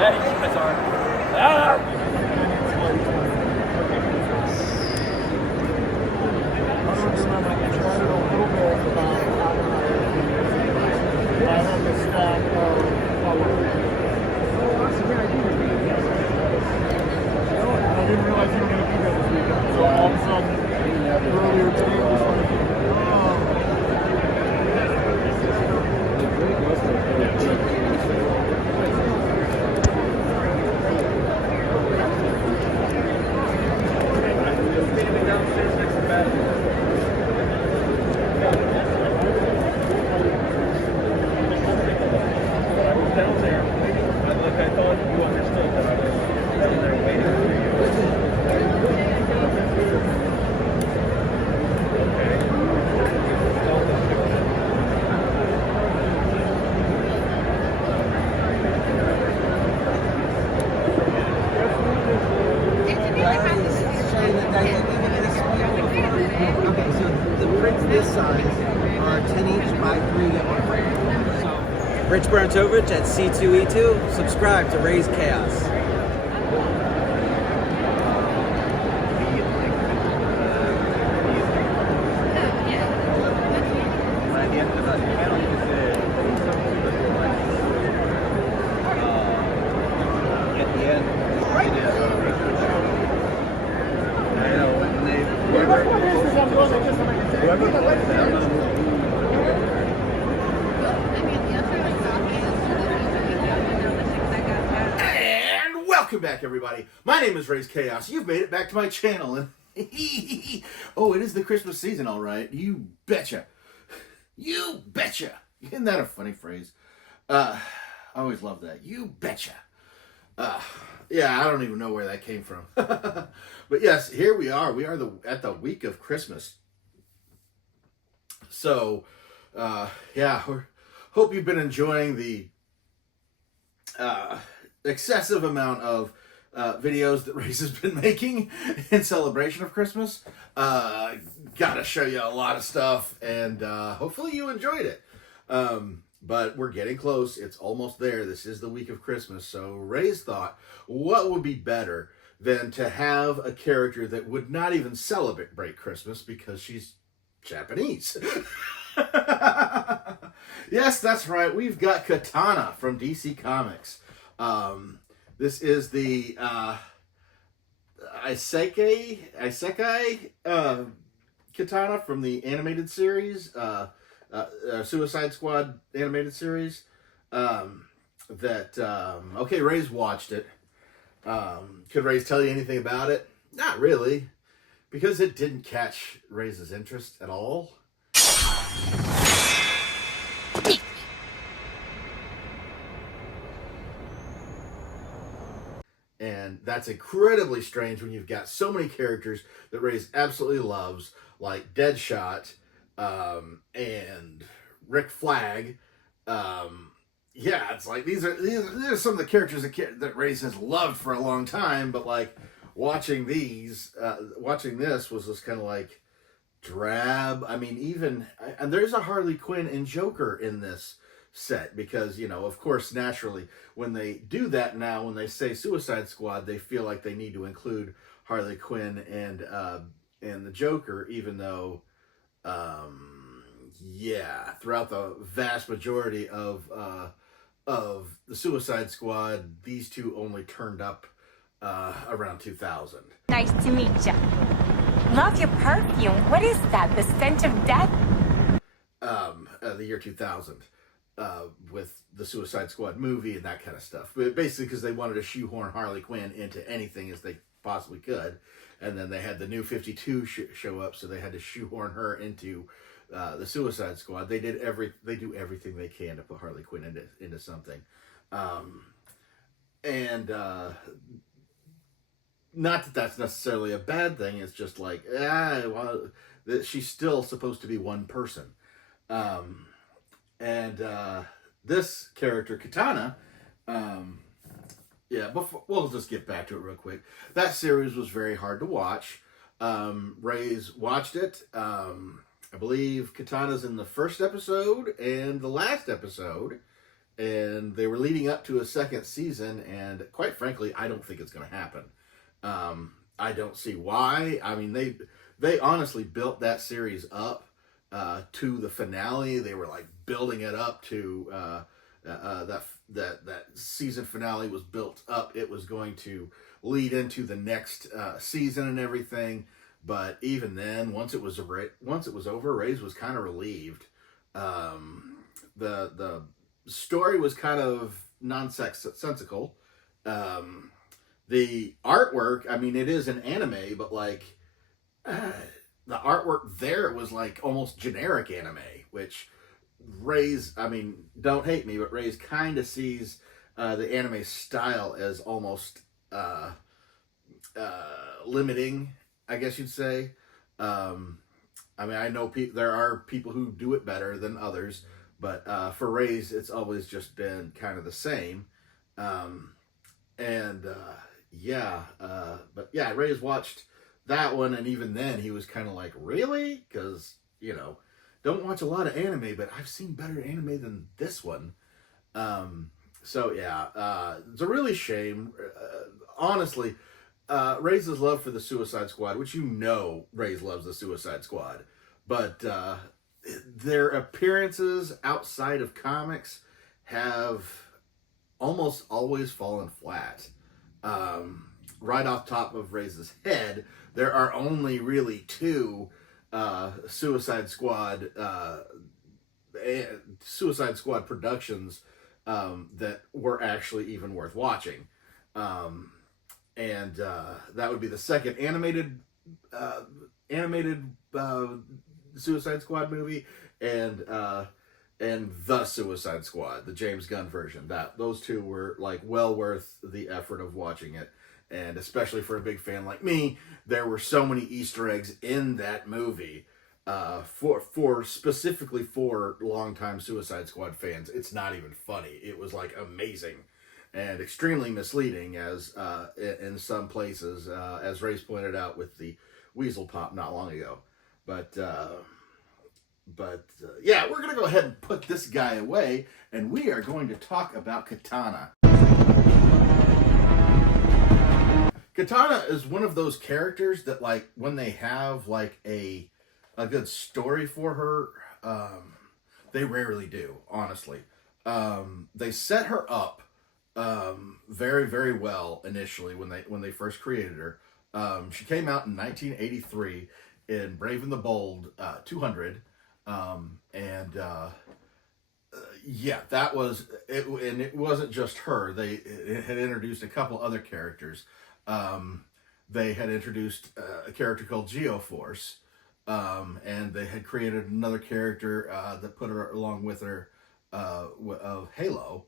Hey, that's all right. Ah! I didn't realize you were going to do that this weekend. So all of a sudden, earlier today, it was like, Okay, so the prints this size are 10 each, buy 3, get 1 free. Rich Bernatovech at C2E2. Subscribe to Raze Chaos. And welcome back, everybody. My name is Raze Chaos. You've made it back to my channel, and oh, it is the Christmas season, all right. You betcha. You betcha. Isn't that a funny phrase? I always love that. You betcha. Yeah, I don't even know where that came from. But yes, here we are. We are at the week of Christmas. So, yeah, hope you've been enjoying the excessive amount of videos that Raze has been making in celebration of Christmas. Gotta show you a lot of stuff, and hopefully you enjoyed it. But we're getting close. It's almost there. This is the week of Christmas. So Raze thought, what would be better than to have a character that would not even celebrate Christmas because she's Japanese. Yes, that's right. We've got Katana from DC Comics. This is the Isekai Katana from the animated series, Suicide Squad animated series. Okay, Raze watched it. Could Raze tell you anything about it? Not really, because it didn't catch Raze's interest at all. And that's incredibly strange when you've got so many characters that Raze absolutely loves, like Deadshot, and Rick Flag. Yeah, it's like these are some of the characters that Raze has loved for a long time, but like watching this was just kind of like drab. I mean, and there's a Harley Quinn and Joker in this set because, you know, of course, naturally, when they do that now, when they say Suicide Squad, they feel like they need to include Harley Quinn and the Joker, even though, yeah, throughout the vast majority of the Suicide Squad, these two only turned up around 2000. Nice to meet you. Love your perfume. What is that? The stench of death? The year 2000. With the Suicide Squad movie and that kind of stuff. But basically because they wanted to shoehorn Harley Quinn into anything as they possibly could. And then they had the New 52 show up, so they had to shoehorn her into the Suicide Squad. They do everything they can to put Harley Quinn into something. Not that that's necessarily a bad thing. It's just like, she's still supposed to be one person. This character, Katana, we'll just get back to it real quick. That series was very hard to watch. Raze watched it. I believe Katana's in the first episode and the last episode. and they were leading up to a second season, and quite frankly, I don't think it's going to happen. I don't see why. I mean, they honestly built that series up to the finale. They were like building it up to that season finale was built up. It was going to lead into the next season and everything. But even then, once it was over, Raze was kind of relieved. The story was kind of nonsensical. The artwork, I mean, it is an anime, but like the artwork there was like almost generic anime, which Raze, I mean, don't hate me, but Raze kind of sees the anime style as almost limiting, I guess you'd say. I mean, I know there are people who do it better than others, but for Raze, it's always just been kind of the same. But yeah, Raze watched that one, and even then, he was kind of like, really? Because, you know, don't watch a lot of anime, but I've seen better anime than this one. So yeah, it's a really shame. Honestly, Raze's love for the Suicide Squad, which you know Raze loves the Suicide Squad, but their appearances outside of comics have almost always fallen flat. Right off top of Raze's head, there are only really two Suicide Squad productions that were actually even worth watching. And that would be the second animated Suicide Squad movie, and the Suicide Squad, the James Gunn version. Those two were like well worth the effort of watching it, and especially for a big fan like me, there were so many Easter eggs in that movie. Specifically for longtime Suicide Squad fans, it's not even funny. It was like amazing and extremely misleading, as in some places, as Raze pointed out with the Weasel Pop not long ago. But yeah, we're going to go ahead and put this guy away, and we are going to talk about Katana. Katana is one of those characters that, like, when they have, like, a good story for her, they rarely do, honestly. They set her up very, very well initially when they first created her. She came out in 1983 in Brave and the Bold 200. Yeah, that was it, and it wasn't just her. They had introduced a couple other characters. They had introduced a character called Geoforce, and they had created another character that put her along with her of Halo,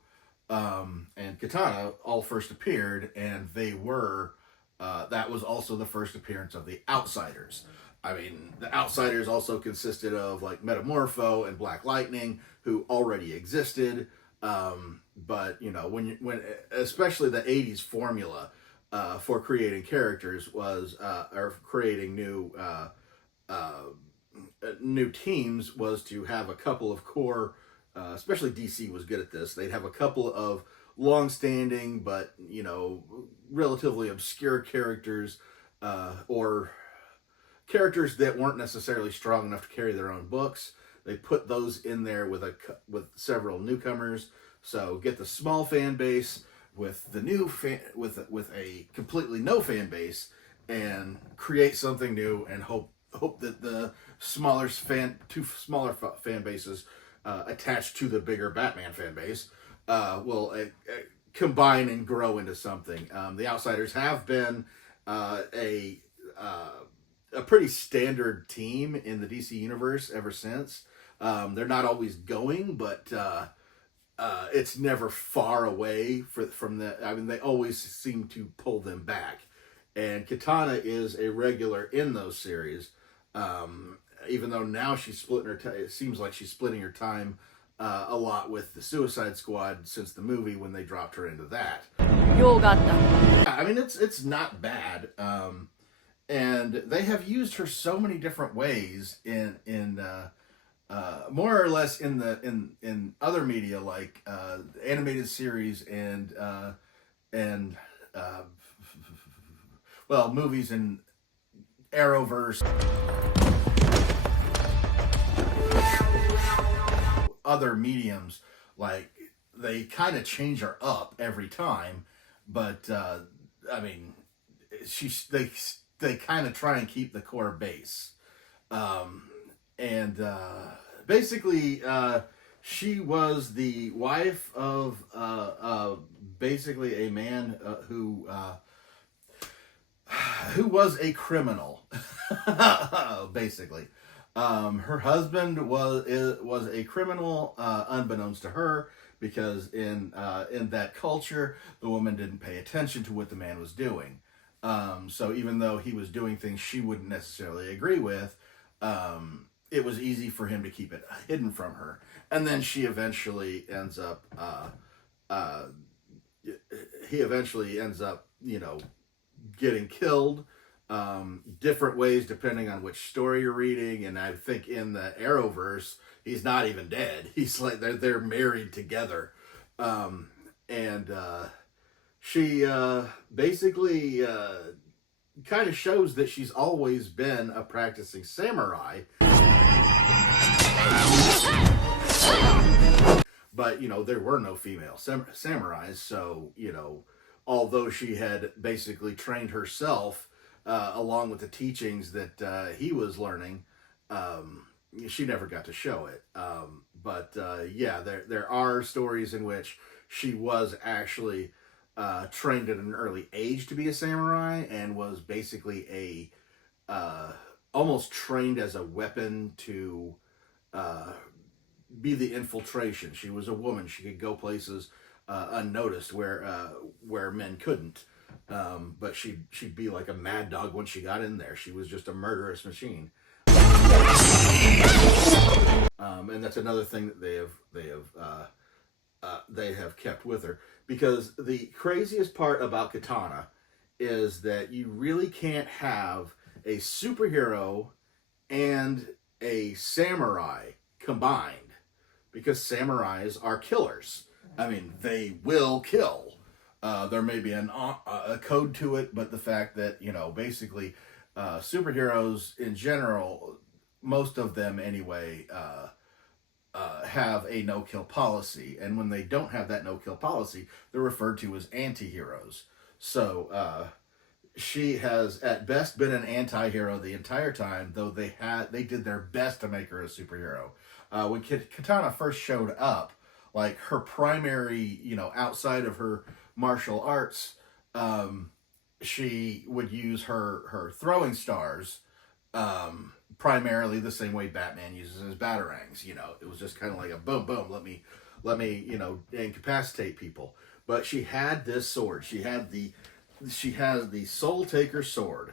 and Katana all first appeared, and they were that was also the first appearance of the Outsiders. I mean, the Outsiders also consisted of like Metamorpho and Black Lightning, who already existed. But you know, when especially the '80s formula for creating characters was or creating new teams was to have a couple of core. Especially DC was good at this. They'd have a couple of long-standing but you know relatively obscure characters or characters that weren't necessarily strong enough to carry their own books. They put those in there with several newcomers. So get the small fan base with the new with a completely no fan base, and create something new, and hope that the two smaller fan bases attached to the bigger Batman fan base will combine and grow into something. The Outsiders have been a pretty standard team in the DC universe ever since. They're not always going, but it's never far away from the. I mean, they always seem to pull them back, and Katana is a regular in those series. Even though now she's splitting it seems like she's splitting her time a lot with the Suicide Squad since the movie when they dropped her into that. Yeah, I mean, it's not bad. And they have used her so many different ways in more or less in the in other media like animated series and uh, well, movies and Arrowverse, other mediums, like they kind of change her up every time, but I mean, she's they kind of try and keep the core base, and basically she was the wife of basically a man who was a criminal, basically. Her husband was a criminal, unbeknownst to her, because in that culture, the woman didn't pay attention to what the man was doing. So even though he was doing things she wouldn't necessarily agree with, it was easy for him to keep it hidden from her. And then she eventually ends up, you know, getting killed, different ways depending on which story you're reading. And I think in the Arrowverse, he's not even dead. He's like they're married together, and she basically kind of shows that she's always been a practicing samurai. But, you know, there were no female samurais, so, you know, although she had basically trained herself along with the teachings that he was learning, she never got to show it. But yeah, there are stories in which she was actually trained at an early age to be a samurai, and was basically almost trained as a weapon to be the infiltration. She was a woman. She could go places unnoticed where men couldn't. But she'd be like a mad dog when she got in there. She was just a murderous machine. And that's another thing that they have kept with her, because the craziest part about Katana is that you really can't have a superhero and a samurai combined, because samurais are killers. I mean, they will kill. There may be a code to it, but the fact that, you know, basically superheroes in general, most of them anyway, have a no-kill policy. And when they don't have that no-kill policy, they're referred to as anti-heroes. So she has at best been an anti-hero the entire time, though they did their best to make her a superhero. When Katana first showed up, like her primary, you know, outside of her martial arts, she would use her throwing stars, primarily the same way Batman uses his batarangs. You know, it was just kind of like a boom, boom, let me, you know, incapacitate people. But she had this sword. She has the Soul Taker sword,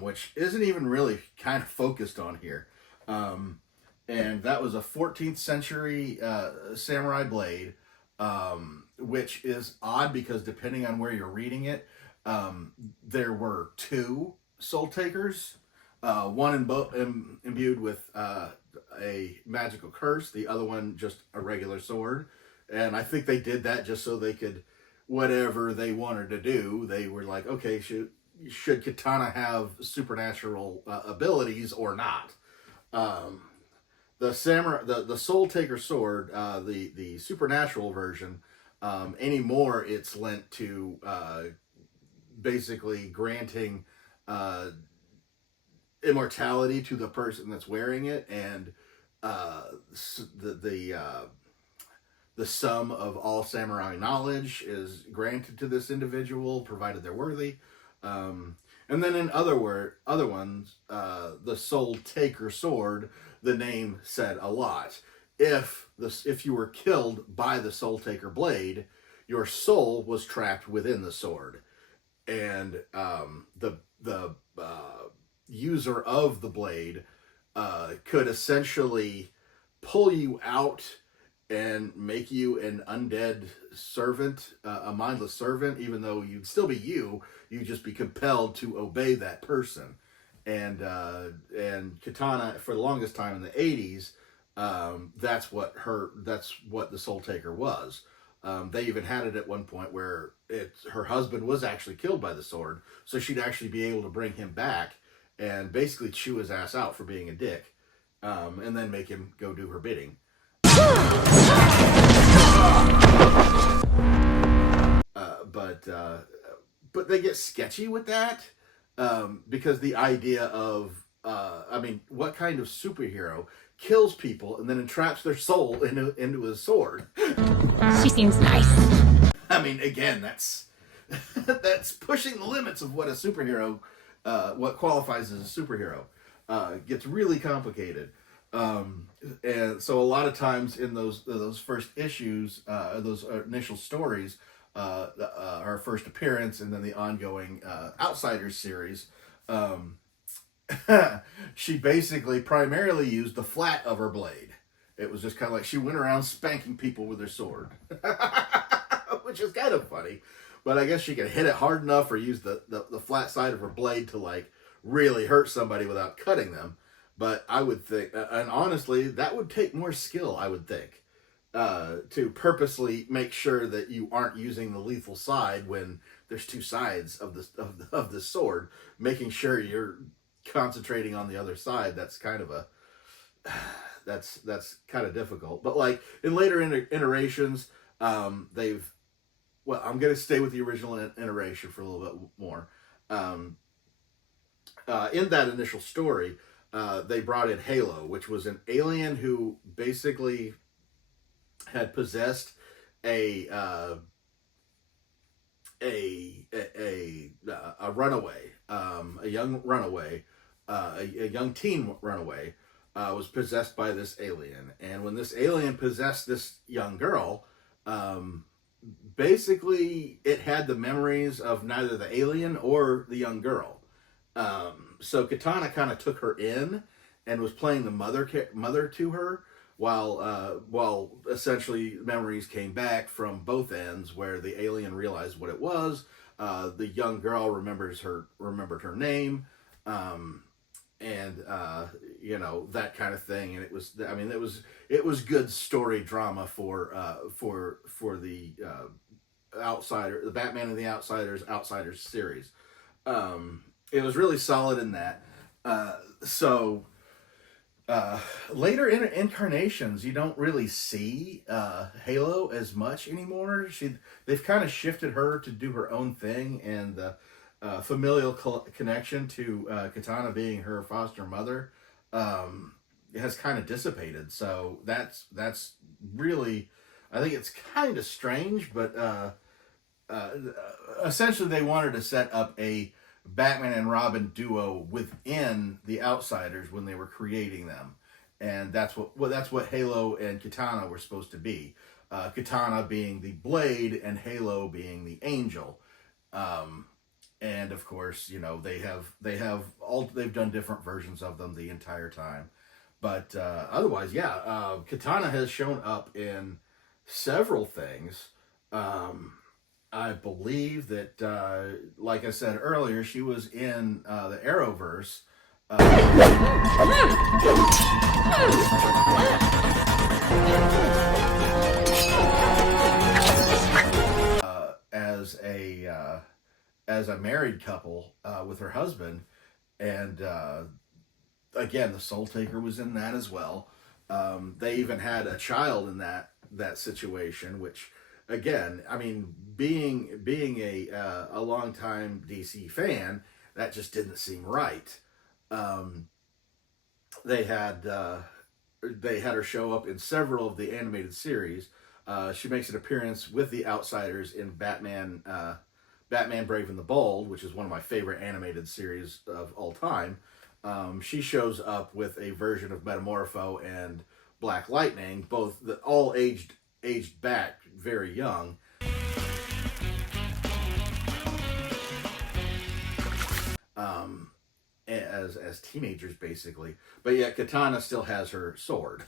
which isn't even really kind of focused on here. And that was a 14th century samurai blade, which is odd because depending on where you're reading it, there were two Soul Takers, one imbued with a magical curse, the other one just a regular sword. And I think they did that just so they could, whatever they wanted to do, they were like, okay, should Katana have supernatural abilities or not? The Soul Taker sword, the supernatural version, anymore it's lent to basically granting immortality to the person that's wearing it, and the sum of all samurai knowledge is granted to this individual, provided they're worthy. And then in other ones, the Soul Taker sword, the name said a lot. If you were killed by the Soul Taker blade, your soul was trapped within the sword, and the user of the blade could essentially pull you out and make you an undead servant, a mindless servant, even though you'd still be you'd just be compelled to obey that person. And Katana, for the longest time in the 80s, That's what the Soul Taker was. They even had it at one point where her husband was actually killed by the sword, so she'd actually be able to bring him back and basically chew his ass out for being a dick, and then make him go do her bidding. But they get sketchy with that, because the idea of what kind of superhero kills people and then entraps their soul into his sword? She seems nice. I mean, again, that's that's pushing the limits of what a superhero, what qualifies as a superhero. Gets really complicated. And so a lot of times in those first issues, those initial stories, our first appearance and then the ongoing Outsiders series, she basically primarily used the flat of her blade. It was just kind of like she went around spanking people with her sword, which is kind of funny. But I guess she could hit it hard enough or use the flat side of her blade to like really hurt somebody without cutting them. But I would think, and honestly, that would take more skill, I would think, to purposely make sure that you aren't using the lethal side when there's two sides of the sword, making sure you're concentrating on the other side. That's kind of that's kind of difficult. But like in later iterations, I'm going to stay with the original iteration for a little bit more. In that initial story, they brought in Halo, which was an alien who basically had possessed a runaway, a young runaway, a young teen runaway, was possessed by this alien. And when this alien possessed this young girl, basically it had the memories of neither the alien or the young girl. So Katana kind of took her in and was playing the mother to her, while essentially memories came back from both ends, where the alien realized what it was. The young girl remembered her name, and that kind of thing. And it was good story drama for the the Batman and the Outsiders series. It was really solid in that. Later incarnations, you don't really see Halo as much anymore. They've kind of shifted her to do her own thing, and the familial connection to Katana being her foster mother has kind of dissipated. So that's really, I think it's kind of strange, but essentially they wanted to set up a Batman and Robin duo within the Outsiders when they were creating them, and that's what Halo and Katana were supposed to be. Katana being the blade and Halo being the angel, and of course, they've done different versions of them the entire time, but otherwise, yeah, Katana has shown up in several things. I believe that, like I said earlier, she was in the Arrowverse. As a married couple with her husband, and again, the Soul Taker was in that as well. They even had a child in that situation, which, again, I mean, being a longtime DC fan, that just didn't seem right. They had her show up in several of the animated series. She makes an appearance with the Outsiders in Batman Brave and the Bold, which is one of my favorite animated series of all time. She shows up with a version of Metamorpho and Black Lightning, all aged back very young. As teenagers, basically. But yet Katana still has her sword.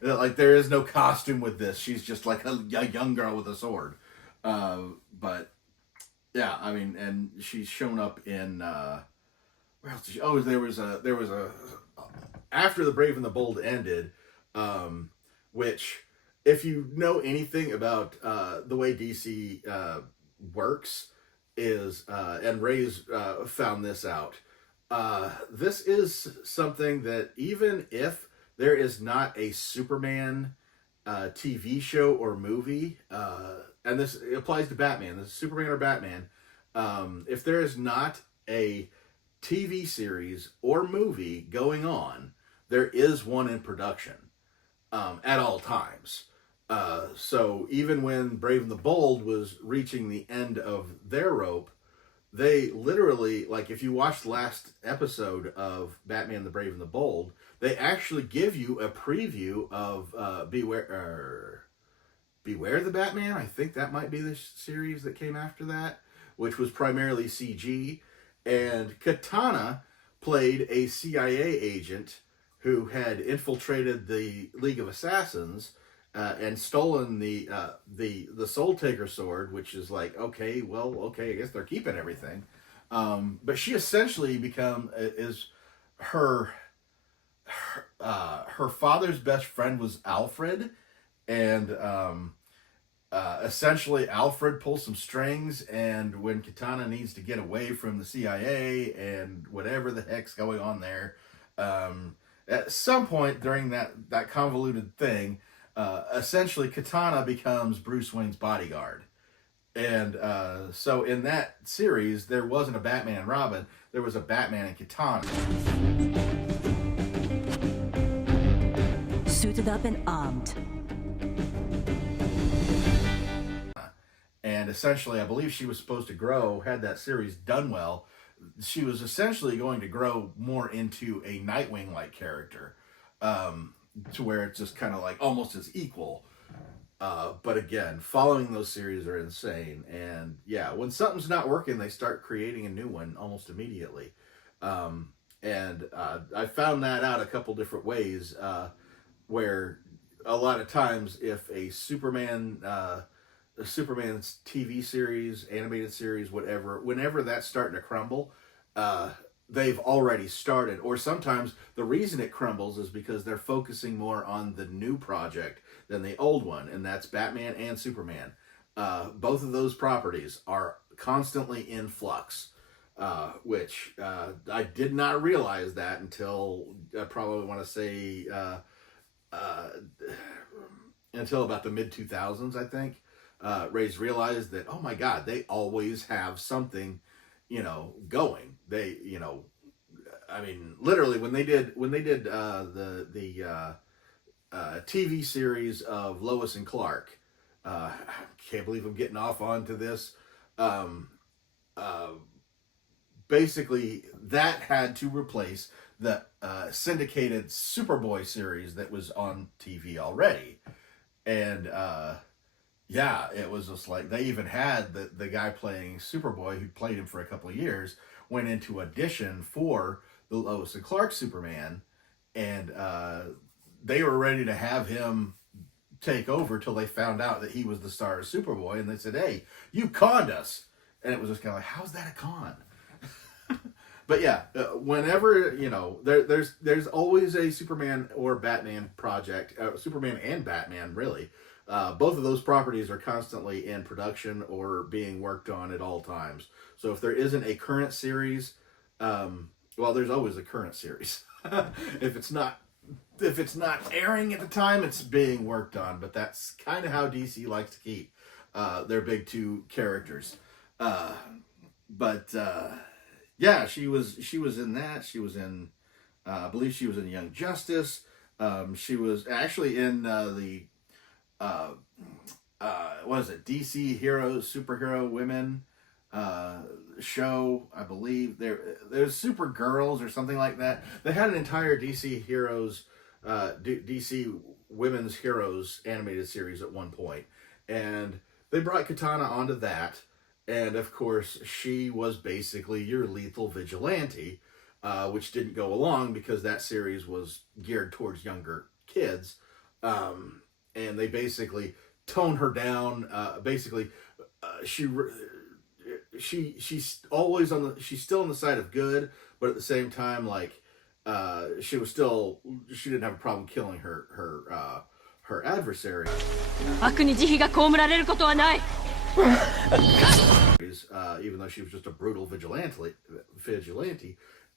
Like, there is no costume with this. She's just like a young girl with a sword. But yeah, I mean, and she's shown up in where else? There was a after The Brave and the Bold ended, which, if you know anything about the way DC works, is and Raze found this out. This is something that even if there is not a Superman TV show or movie, and this applies to Batman, this is Superman or Batman, if there is not a TV series or movie going on, there is one in production at all times. So even when Brave and the Bold was reaching the end of their rope, they literally, like, if you watch the last episode of Batman the Brave and the Bold, they actually give you a preview of Beware the Batman. I think that might be the series that came after that, which was primarily CG. And Katana played a CIA agent who had infiltrated the League of Assassins and stolen the Soul Taker sword, which is like, okay, I guess they're keeping everything. But she essentially her father's best friend was Alfred, and essentially Alfred pulls some strings, and when Katana needs to get away from the CIA and whatever the heck's going on there, at some point during that convoluted thing, essentially Katana becomes Bruce Wayne's bodyguard. And so in that series, there wasn't a Batman and Robin, there was a Batman and Katana. Suited up and armed. And essentially, I believe she was supposed to grow, had that series done well, she was essentially going to grow more into a Nightwing-like character, to where it's just kind of like almost as equal. But again, following those series are insane. And yeah, when something's not working, they start creating a new one almost immediately. And I found that out a couple different ways, where a lot of times if a Superman's TV series, animated series, whatever, whenever that's starting to crumble, they've already started. Or sometimes the reason it crumbles is because they're focusing more on the new project than the old one, and that's Batman and Superman. Both of those properties are constantly in flux, which I did not realize that until I probably want to say until about the mid-2000s, I think. Raze realized that, oh my God, they always have something, going. They, I mean, literally when they did the TV series of Lois and Clark, I can't believe I'm getting off onto this. Basically, that had to replace the syndicated Superboy series that was on TV already, and yeah, it was just like they even had the guy playing Superboy, who played him for a couple of years, went into audition for the Lois and Clark Superman, and they were ready to have him take over till they found out that he was the star of Superboy, and they said, "Hey, you conned us," and it was just kind of like, how's that a con? But yeah, whenever, there's always a Superman or Batman project, Superman and Batman, really. Both of those properties are constantly in production or being worked on at all times. So if there isn't a current series, there's always a current series. If it's not airing at the time, it's being worked on. But that's kind of how DC likes to keep their big two characters. Yeah, she was in that. She was in, I believe she was in Young Justice. She was actually in what is it? DC Heroes, Superhero Women show, I believe. There's Supergirls or something like that. They had an entire DC Heroes, DC Women's Heroes animated series at one point, and they brought Katana onto that. And of course, she was basically your lethal vigilante, which didn't go along because that series was geared towards younger kids. And they basically tone her down. She's always she's still on the side of good, but at the same time, like, she didn't have a problem killing her adversary. 悪に慈悲が被られることはない。 Even though she was just a brutal vigilante,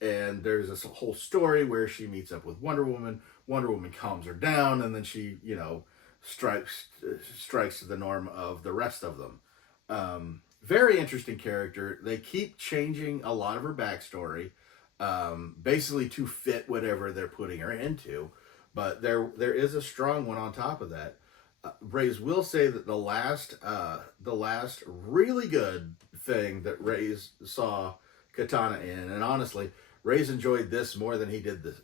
and there's this whole story where she meets up with Wonder Woman. Wonder Woman calms her down, and then she, strikes to the norm of the rest of them. Very interesting character. They keep changing a lot of her backstory, basically to fit whatever they're putting her into. But there is a strong one on top of that. Raze will say that the last really good thing that Raze saw Katana in, and honestly, Raze enjoyed this more than he did the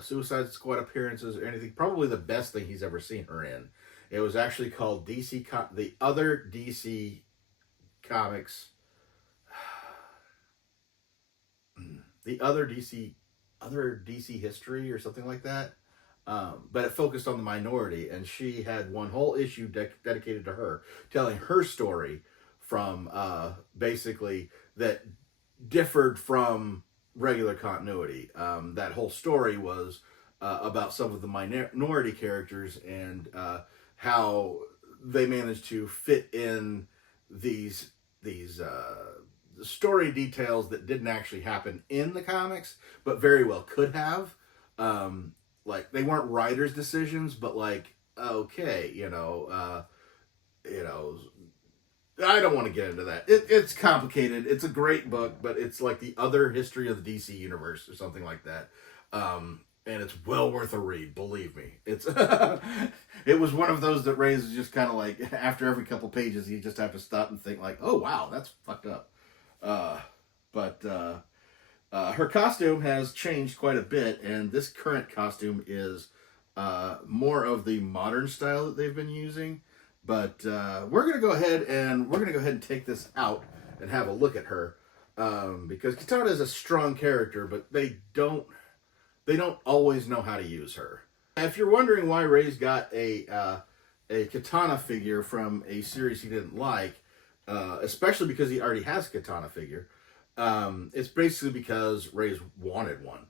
Suicide Squad appearances or anything. Probably the best thing he's ever seen her in. It was actually called the other DC Comics, the other DC history or something like that. But it focused on the minority, and she had one whole issue dedicated to her, telling her story from basically that differed from regular continuity. That whole story was about some of the minority characters and how they managed to fit in these story details that didn't actually happen in the comics, but very well could have. Like, they weren't writers' decisions, but okay, I don't want to get into that. It's complicated. It's a great book, but it's like the other history of the DC universe or something like that. And it's well worth a read, believe me. It's it was one of those that Raze is just kind of like, after every couple pages, you just have to stop and think like, oh wow, that's fucked up. Her costume has changed quite a bit, and this current costume is more of the modern style that they've been using. But we're gonna go ahead and take this out and have a look at her, because Katana is a strong character, but they don't always know how to use her. If you're wondering why Raze got a Katana figure from a series he didn't like, especially because he already has a Katana figure. It's basically because Raze wanted one.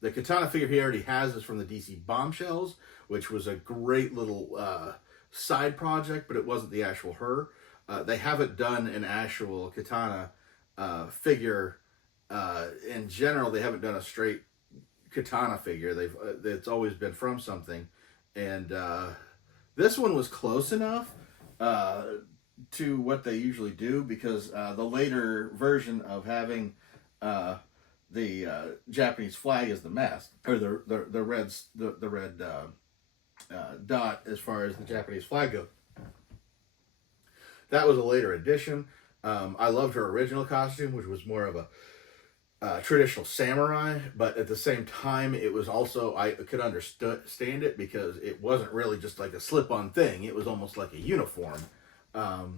The Katana figure he already has is from the DC Bombshells, which was a great little side project, but it wasn't the actual her. They haven't done an actual Katana figure. In general, they haven't done a straight Katana figure. It's always been from something, and this one was close enough to what they usually do, because the later version of having the Japanese flag as the mask, or the red dot as far as the Japanese flag goes, that was a later addition. I loved her original costume, which was more of a traditional samurai, but at the same time, it was also, I could understand it because it wasn't really just like a slip-on thing. It was almost like a uniform.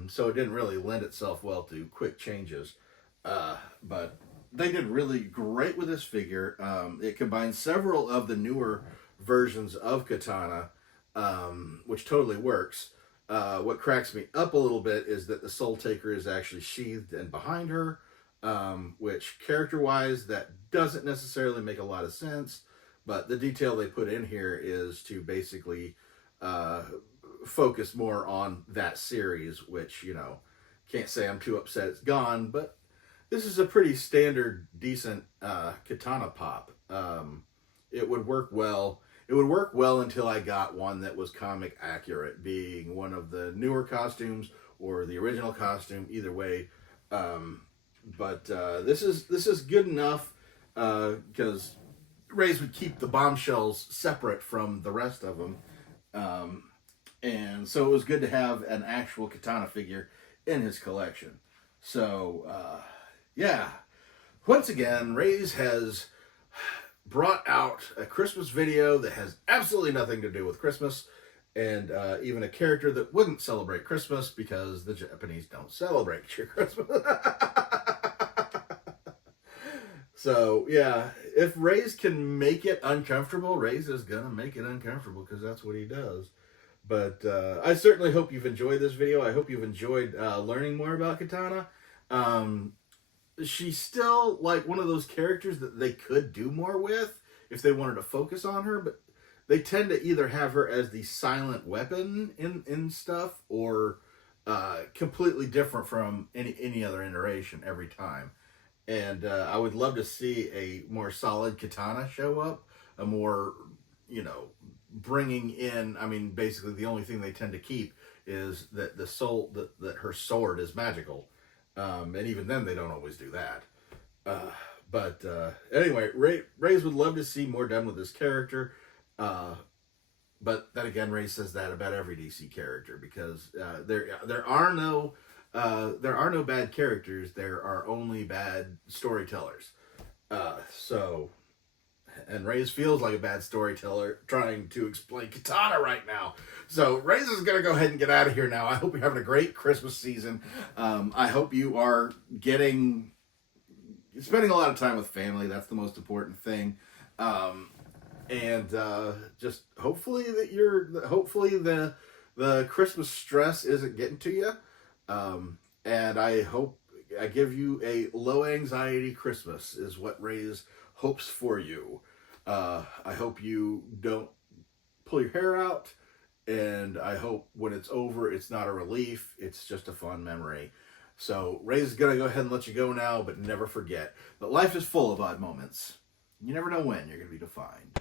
So it didn't really lend itself well to quick changes. But they did really great with this figure. It combines several of the newer versions of Katana, which totally works. What cracks me up a little bit is that the Soul Taker is actually sheathed and behind her, which character-wise, that doesn't necessarily make a lot of sense. But the detail they put in here is to basically focus more on that series, which, can't say I'm too upset it's gone, but this is a pretty standard, decent Katana pop. It would work well. It would work well until I got one that was comic accurate, being one of the newer costumes or the original costume, either way. But this is good enough, because Raze would keep the Bombshells separate from the rest of them. And so it was good to have an actual Katana figure in his collection. So, yeah. Once again, Raze has brought out a Christmas video that has absolutely nothing to do with Christmas, and even a character that wouldn't celebrate Christmas because the Japanese don't celebrate Christmas. So, yeah, if Raze can make it uncomfortable, Raze is going to make it uncomfortable, because that's what he does. But I certainly hope you've enjoyed this video. I hope you've enjoyed learning more about Katana. she's still like one of those characters that they could do more with if they wanted to focus on her, but they tend to either have her as the silent weapon in stuff, or completely different from any other iteration every time. And I would love to see a more solid Katana show up, a more, bringing in, I mean, basically the only thing they tend to keep is that that her sword is magical. And even then they don't always do that. But anyway, Raze would love to see more done with this character. But then again, Raze says that about every DC character, because there are no bad characters. There are only bad storytellers. And Raze feels like a bad storyteller trying to explain Katana right now. So Raze is going to go ahead and get out of here now. I hope you're having a great Christmas season. I hope you are spending a lot of time with family. That's the most important thing. Just hopefully the Christmas stress isn't getting to you. And I hope I give you a low anxiety Christmas is what Raze hopes for you. I hope you don't pull your hair out, and I hope when it's over, it's not a relief. It's just a fun memory. So Raze is going to go ahead and let you go now, but never forget that life is full of odd moments. You never know when you're going to be defined.